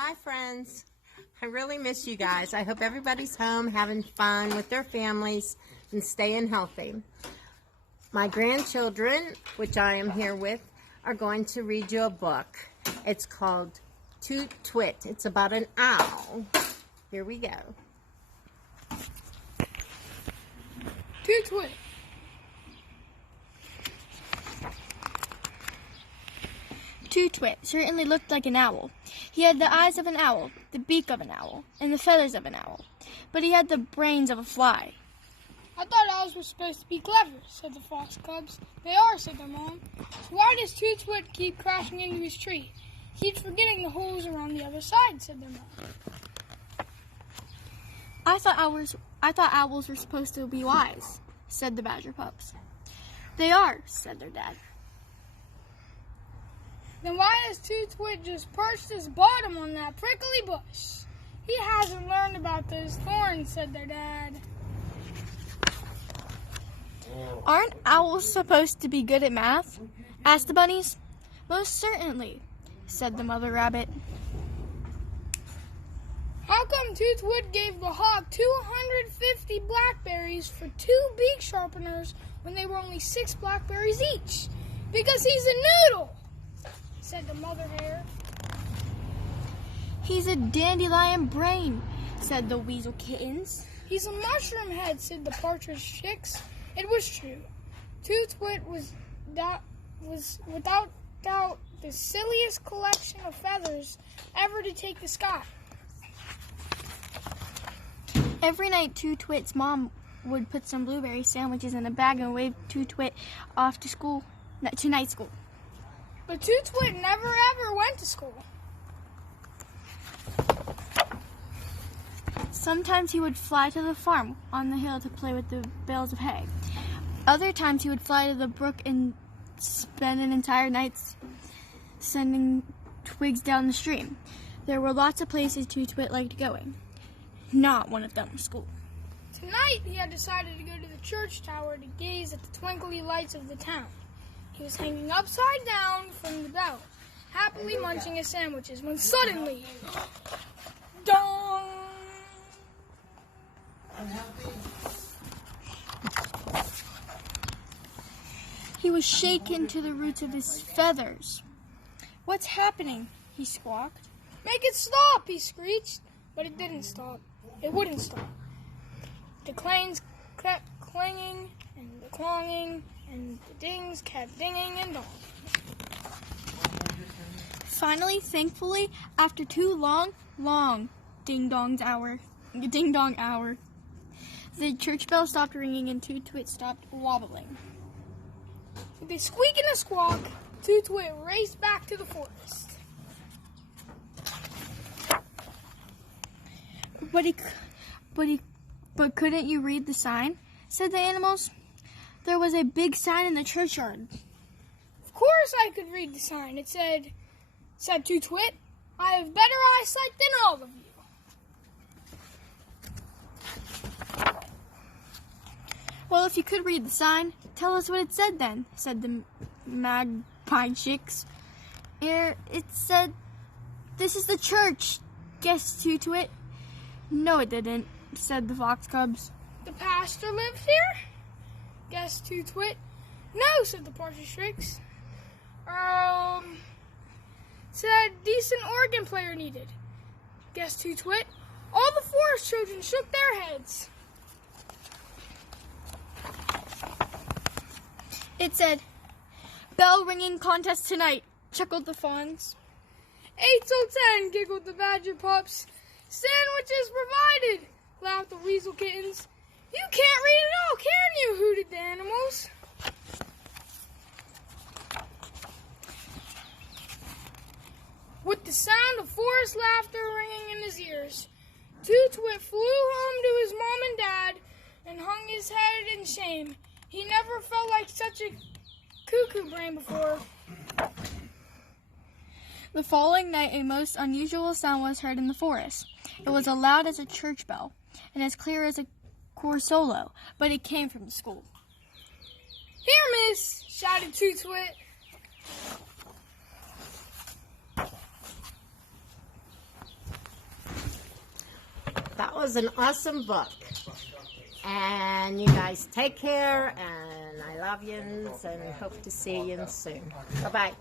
Hi friends, I really miss you guys. I hope everybody's home having fun with their families and staying healthy. My grandchildren, which I am here with, are going to read you a book. It's called Toot Twit. It's about an owl. Here we go. Toot Twit. Toot Twit certainly looked like an owl. He had the eyes of an owl, the beak of an owl, and the feathers of an owl. But he had the brains of a fly. I thought owls were supposed to be clever, said the fox cubs. They are, said their mom. So why does Toot Twit keep crashing into his tree? He keeps forgetting the holes around the other side, said their mom. I thought owls were supposed to be wise, said the badger pups. They are, said their dad. Then why has Toot Twit just perched his bottom on that prickly bush? He hasn't learned about those thorns, said their dad. Aren't owls supposed to be good at math? Asked the bunnies. Most certainly, said the mother rabbit. How come Toot Twit gave the hawk 250 blackberries for 2 beak sharpeners when they were only 6 blackberries each? Because he's a noodle, said the mother hare. He's a dandelion brain, said the weasel kittens. He's a mushroom head, said the partridge chicks. It was true. Toot Twit was without doubt the silliest collection of feathers ever to take the sky. Every night, Toot Twit's mom would put some blueberry sandwiches in a bag and wave Toot Twit off to night school. But Toot Twit never ever went to school. Sometimes he would fly to the farm on the hill to play with the bales of hay. Other times he would fly to the brook and spend an entire night sending twigs down the stream. There were lots of places Toot Twit liked going. Not one of them was school. Tonight he had decided to go to the church tower to gaze at the twinkly lights of the town. He was hanging upside down from the bell, happily munching his sandwiches, when suddenly, dong! He was shaken to the roots of his feathers. What's happening? He squawked. Make it stop, he screeched. But it didn't stop. It wouldn't stop. The clangs kept clanging, and the clanging, and the dings kept dinging and dong. Finally, thankfully, after 2 long ding-dong hour, the church bell stopped ringing and Toot Twit stopped wobbling. With a squeak and a squawk, Toot Twit raced back to the forest. But couldn't you read the sign? Said the animals. There was a big sign in the churchyard. Of course I could read the sign. It said Toot Twit, I have better eyesight than all of you. Well, if you could read the sign, tell us what it said then, said the magpie chicks. It said, "This is the church," guessed Toot Twit. No, it didn't, said the fox cubs. The pastor lives here? Guessed Toot Twit. No, said the partridge chicks. Said decent organ player needed. Guessed Toot Twit. All the forest children shook their heads. It said, "Bell ringing contest tonight," chuckled the fawns. 8 till 10, giggled the badger pups. Sandwiches provided, laughed the weasel kittens. You can't read at all, can you? Hooted the animals. With the sound of forest laughter ringing in his ears, Toot Twit flew home to his mom and dad and hung his head in shame. He never felt like such a cuckoo brain before. The following night, a most unusual sound was heard in the forest. It was as loud as a church bell and as clear as a choir solo, but it came from the school. Here, miss, shouted Toot Twit. That was an awesome book. And you guys take care, and I love you and hope to see you soon. Bye-bye.